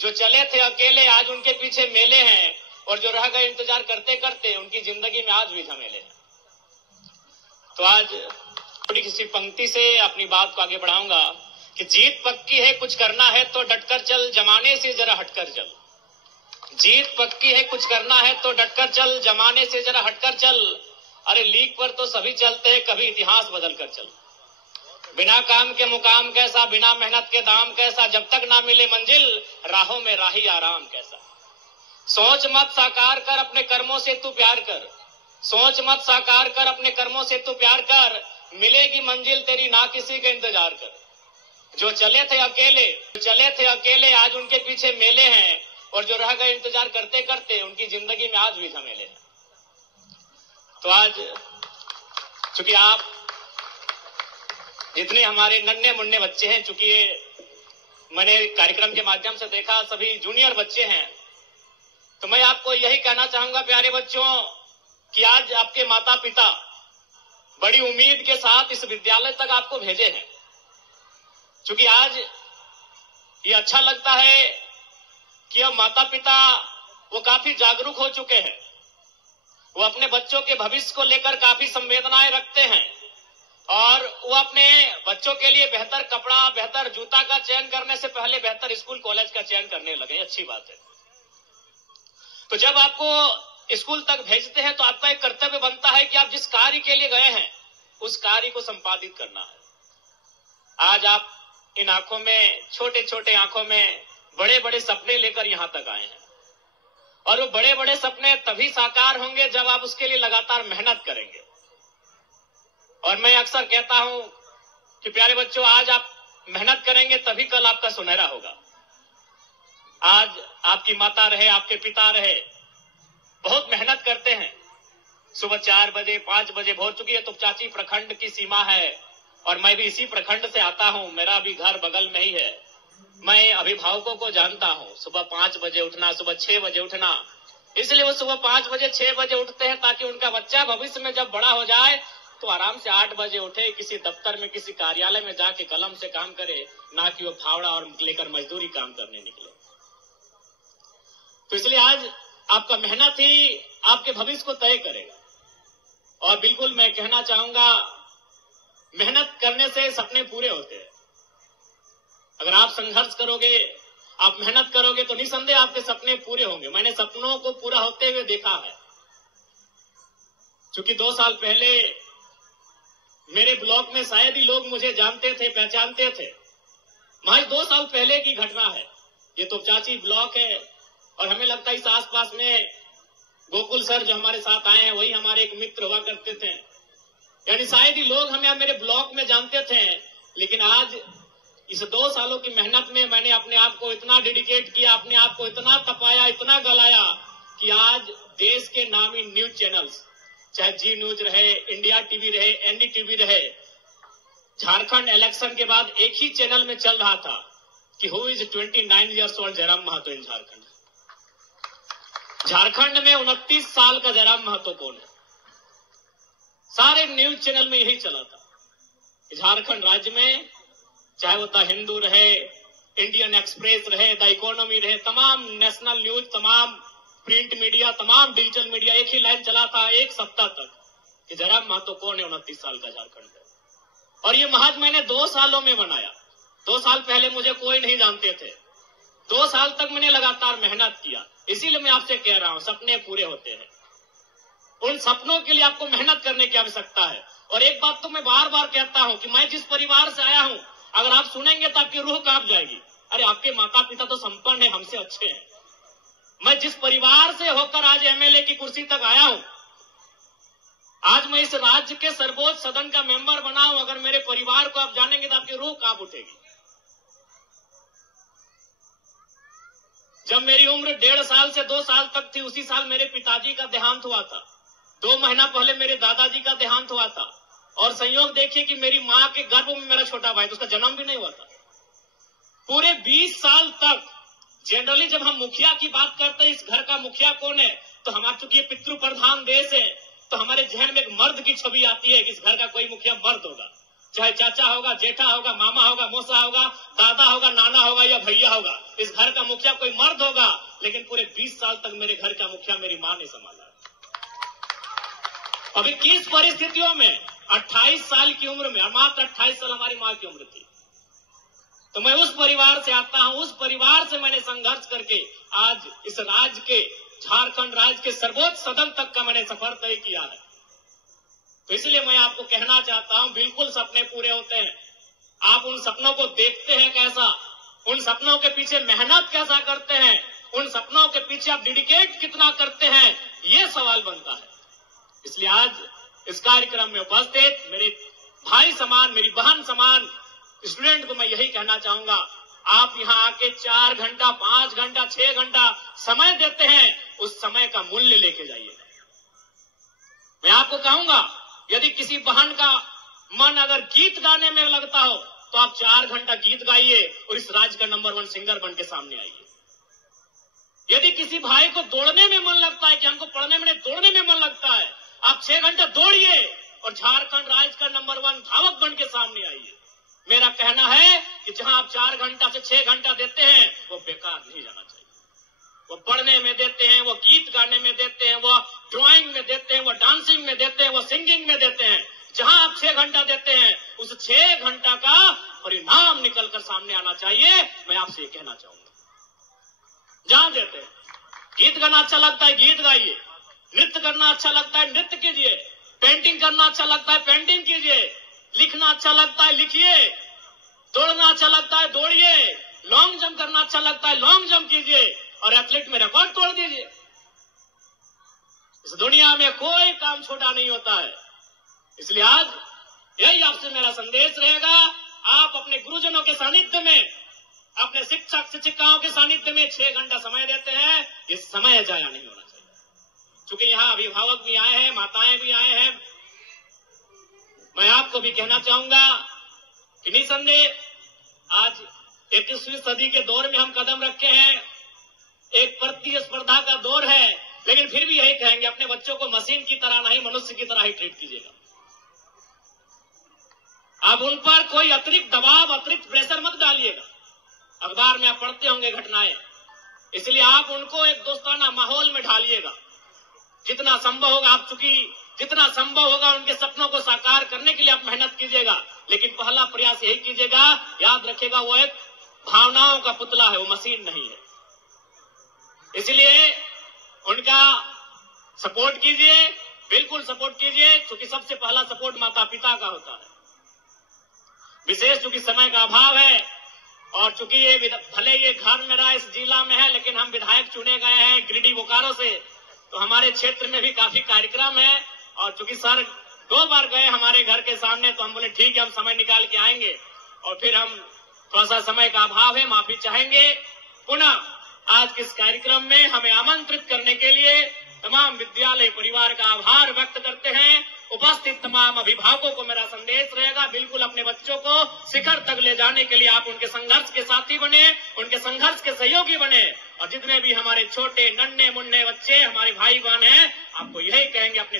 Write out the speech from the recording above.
जो चले थे अकेले आज उनके पीछे मेले हैं, और जो रह गए इंतजार करते करते उनकी जिंदगी में आज भी झमेले हैं। तो आज थोड़ी किसी पंक्ति से अपनी बात को आगे बढ़ाऊंगा कि जीत पक्की है, कुछ करना है तो डटकर चल, जमाने से जरा हटकर चल। जीत पक्की है, कुछ करना है तो डटकर चल, जमाने से जरा हटकर चल। अरे लीक पर तो सभी चलते हैं, कभी इतिहास बदल कर चल। बिना काम के मुकाम कैसा, बिना मेहनत के दाम कैसा, जब तक ना मिले मंजिल राहों में राही आराम कैसा। सोच मत साकार कर, अपने कर्मों से तू प्यार कर। सोच मत साकार कर, अपने कर्मों से तू प्यार कर, मिलेगी मंजिल तेरी, ना किसी का इंतजार कर। जो चले थे अकेले आज उनके पीछे मेले हैं, और जो रह गए इंतजार करते करते उनकी जिंदगी में आज भी झमेले हैं। तो आज चूंकि आप जितने हमारे नन्हे मुन्ने बच्चे हैं, चूंकि ये मैंने कार्यक्रम के माध्यम से देखा सभी जूनियर बच्चे हैं, तो मैं आपको यही कहना चाहूंगा प्यारे बच्चों कि आज आपके माता पिता बड़ी उम्मीद के साथ इस विद्यालय तक आपको भेजे हैं। चूंकि आज ये अच्छा लगता है कि अब माता पिता वो काफी जागरूक हो चुके हैं, वो अपने बच्चों के भविष्य को लेकर काफी संवेदनाएं रखते हैं, और वो अपने बच्चों के लिए बेहतर कपड़ा, बेहतर जूता का चयन करने से पहले बेहतर स्कूल कॉलेज का चयन करने लगे। अच्छी बात है। तो जब आपको स्कूल तक भेजते हैं तो आपका एक कर्तव्य बनता है कि आप जिस कार्य के लिए गए हैं उस कार्य को संपादित करना है। आज आप इन आंखों में, छोटे छोटे आंखों में बड़े बड़े सपने लेकर यहां तक आए हैं, और वो बड़े बड़े सपने तभी साकार होंगे जब आप उसके लिए लगातार मेहनत करेंगे। और मैं अक्सर कहता हूं कि प्यारे बच्चों, आज आप मेहनत करेंगे तभी कल आपका सुनहरा होगा। आज आपकी माता रहे, आपके पिता रहे, बहुत मेहनत करते हैं। सुबह 4 बजे 5 बजे हो चुकी है तो चाची प्रखंड की सीमा है, और मैं भी इसी प्रखंड से आता हूं, मेरा भी घर बगल में ही है। मैं अभिभावकों को जानता हूं, सुबह 5 बजे उठना, सुबह 6 बजे उठना, इसलिए वो सुबह 5 बजे 6 बजे उठते हैं ताकि उनका बच्चा भविष्य में जब बड़ा हो जाए तो आराम से 8 बजे उठे, किसी दफ्तर में, किसी कार्यालय में जाके कलम से काम करे, ना कि वो फावड़ा और लेकर मजदूरी काम करने निकले। तो इसलिए आज आपका मेहनत ही आपके भविष्य को तय करेगा। और बिल्कुल मैं कहना चाहूंगा, मेहनत करने से सपने पूरे होते हैं। अगर आप संघर्ष करोगे, आप मेहनत करोगे तो निसंदेह आपके सपने पूरे होंगे। मैंने सपनों को पूरा होते हुए देखा है। चूंकि 2 साल पहले मेरे ब्लॉक में शायद ही लोग मुझे जानते थे, पहचानते थे। महज 2 साल पहले की घटना है। ये तोपचाची ब्लॉक है, और हमें लगता है इस आसपास में गोकुल सर जो हमारे साथ आए हैं वही हमारे एक मित्र हुआ करते थे। यानी शायद ही लोग हमें मेरे ब्लॉक में जानते थे। लेकिन आज इस 2 सालों की मेहनत में मैंने अपने आप को इतना डेडिकेट किया, अपने आप को इतना तपाया, इतना गलाया कि आज देश के नामी न्यूज चैनल्स, चाहे जी न्यूज रहे, इंडिया टीवी रहे, एनडीटीवी रहे, झारखंड इलेक्शन के बाद एक ही चैनल में चल रहा था कि who is 29 years old Jairam Mahato in Jharkhand. Jharkhand में 29 साल का जयराम महतो कौन है? सारे न्यूज चैनल में यही चला था। झारखंड राज्य में चाहे वो द हिंदू रहे, इंडियन एक्सप्रेस रहे, द इकोनॉमी रहे, तमाम नेशनल न्यूज, तमाम प्रिंट मीडिया, तमाम डिजिटल मीडिया, एक ही लाइन चला था 1 सप्ताह तक कि जयराम महतो कौन है 29 साल का झारखंड में। और ये महज मैंने 2 सालों में बनाया। 2 साल पहले मुझे कोई नहीं जानते थे। 2 साल तक मैंने लगातार मेहनत किया। इसीलिए मैं आपसे कह रहा हूं, सपने पूरे होते हैं। उन सपनों के लिए आपको मेहनत करने की आवश्यकता है। और एक बात तो मैं बार बार कहता हूं कि मैं जिस परिवार से आया हूं, अगर आप सुनेंगे तो आपकी रूह कांप जाएगी। अरे आपके माता पिता तो संपन्न है, हमसे अच्छे हैं। मैं जिस परिवार से होकर आज एमएलए की कुर्सी तक आया हूं, आज मैं इस राज्य के सर्वोच्च सदन का मेंबर बना हूं, अगर मेरे परिवार को आप जानेंगे तो आपकी रूह कांप उठेगी। जब मेरी उम्र 1.5 साल से 2 साल तक थी, उसी साल मेरे पिताजी का देहांत हुआ था। 2 महीना पहले मेरे दादाजी का देहांत हुआ था। और संयोग देखिए कि मेरी मां के गर्भ में मेरा छोटा भाई, तो उसका जन्म भी नहीं हुआ था। पूरे 20 साल तक जनरली जब हम मुखिया की बात करते हैं, इस घर का मुखिया कौन है, तो हमारा चूंकि ये पितृ प्रधान देश है, तो हमारे जहन में एक मर्द की छवि आती है कि इस घर का कोई मुखिया मर्द होगा। चाहे चाचा होगा, जेठा होगा, मामा होगा, मौसा होगा, दादा होगा, नाना होगा या भैया होगा। इस घर का मुखिया कोई मर्द होगा, लेकिन पूरे 20 साल तक मेरे घर का मुखिया मेरी मां ने संभाला। अभी किस परिस्थितियों में, 28 साल की उम्र में, और मात्र 28 साल हमारी मां की उम्र थी। तो मैं उस परिवार से आता हूं, उस परिवार से मैंने संघर्ष करके आज इस राज्य के, झारखंड राज्य के सर्वोच्च सदन तक का मैंने सफर तय किया है। तो इसलिए मैं आपको कहना चाहता हूं, बिल्कुल सपने पूरे होते हैं। आप उन सपनों को देखते हैं कैसा, उन सपनों के पीछे मेहनत कैसा करते हैं, उन सपनों के पीछे आप डेडिकेट कितना करते हैं, ये सवाल बनता है। इसलिए आज इस कार्यक्रम में उपस्थित मेरे भाई समान, मेरी बहन समान स्टूडेंट को मैं यही कहना चाहूंगा, आप यहां आके 4 घंटा, 5 घंटा, 6 घंटा समय देते हैं, उस समय का मूल्य लेके जाइए। मैं आपको कहूंगा, यदि किसी बहन का मन अगर गीत गाने में लगता हो तो आप 4 घंटा गीत गाइए और इस राज्य का नंबर 1 सिंगर बन के सामने आइए। यदि किसी भाई को दौड़ने में मन लगता है, कि हमको पढ़ने में दौड़ने में मन लगता है, आप 6 घंटा दौड़िए और झारखंड राज्य का नंबर 1 धावक बन के सामने आइए। मेरा कहना है कि जहां आप 4 घंटा से 6 घंटा देते हैं, वो बेकार नहीं जाना चाहिए। वो पढ़ने में देते हैं, वो गीत गाने में देते हैं, वो ड्राइंग में देते हैं, वो डांसिंग में देते हैं, वो सिंगिंग में देते हैं। जहां आप 6 घंटा देते हैं, उस 6 घंटा का परिणाम निकलकर सामने आना चाहिए। मैं आपसे ये कहना चाहूंगा, जहां देते हैं, गीत गाना अच्छा लगता है, गीत गाइए। नृत्य करना अच्छा लगता है, नृत्य कीजिए। पेंटिंग करना अच्छा लगता है, पेंटिंग कीजिए। लिखना अच्छा लगता है, लिखिए। दौड़ना अच्छा लगता है, दौड़िए। लॉन्ग जंप करना अच्छा लगता है, लॉन्ग जंप कीजिए और एथलीट में रिकॉर्ड तोड़ दीजिए। इस दुनिया में कोई काम छोटा नहीं होता है। इसलिए आज यही आपसे मेरा संदेश रहेगा, आप अपने गुरुजनों के सानिध्य में, अपने शिक्षक शिक्षिकाओं के सानिध्य में 6 घंटा समय देते हैं, ये समय जाया नहीं होना चाहिए। चूंकि यहाँ अभिभावक भी आए हैं, माताएं भी आए हैं, मैं आपको भी कहना चाहूंगा कि निसंदेह आज 21वीं सदी के दौर में हम कदम रखे हैं। एक प्रतिस्पर्धा का दौर है, लेकिन फिर भी यही कहेंगे, अपने बच्चों को मशीन की तरह नहीं, मनुष्य की तरह ही ट्रीट कीजिएगा। आप उन पर कोई अतिरिक्त दबाव, अतिरिक्त प्रेशर मत डालिएगा। अखबार में आप पढ़ते होंगे घटनाएं, इसलिए आप उनको एक दोस्ताना माहौल में ढालिएगा। जितना संभव होगा, आप चूंकि जितना संभव होगा उनके सपनों को साकार करने के लिए आप मेहनत कीजिएगा, लेकिन पहला प्रयास यही कीजिएगा, याद रखिएगा, वो एक भावनाओं का पुतला है, वो मशीन नहीं है। इसलिए उनका सपोर्ट कीजिए, बिल्कुल सपोर्ट कीजिए, क्योंकि सबसे पहला सपोर्ट माता पिता का होता है। विशेष चूंकि समय का अभाव है और चूंकि ये भले ये घर मेरा इस जिला में है, लेकिन हम विधायक चुने गए हैं गिरिडीह बोकारो से, तो हमारे क्षेत्र में भी काफी कार्यक्रम है। और चूंकि सर 2 बार गए हमारे घर के सामने, तो हम बोले ठीक है, हम समय निकाल के आएंगे। और फिर हम थोड़ा सा समय का अभाव है, माफी चाहेंगे। पुनः आज के इस कार्यक्रम में हमें आमंत्रित करने के लिए तमाम विद्यालय परिवार का आभार व्यक्त करते हैं। उपस्थित तमाम अभिभावकों को मेरा संदेश रहेगा, बिल्कुल अपने बच्चों को शिखर तक ले जाने के लिए आप उनके संघर्ष के साथी बने, उनके संघर्ष के सहयोगी बने। और जितने भी हमारे छोटे नन्हे मुन्ने बच्चे, हमारे भाई बहन हैं, आपको यही कहेंगे, अपने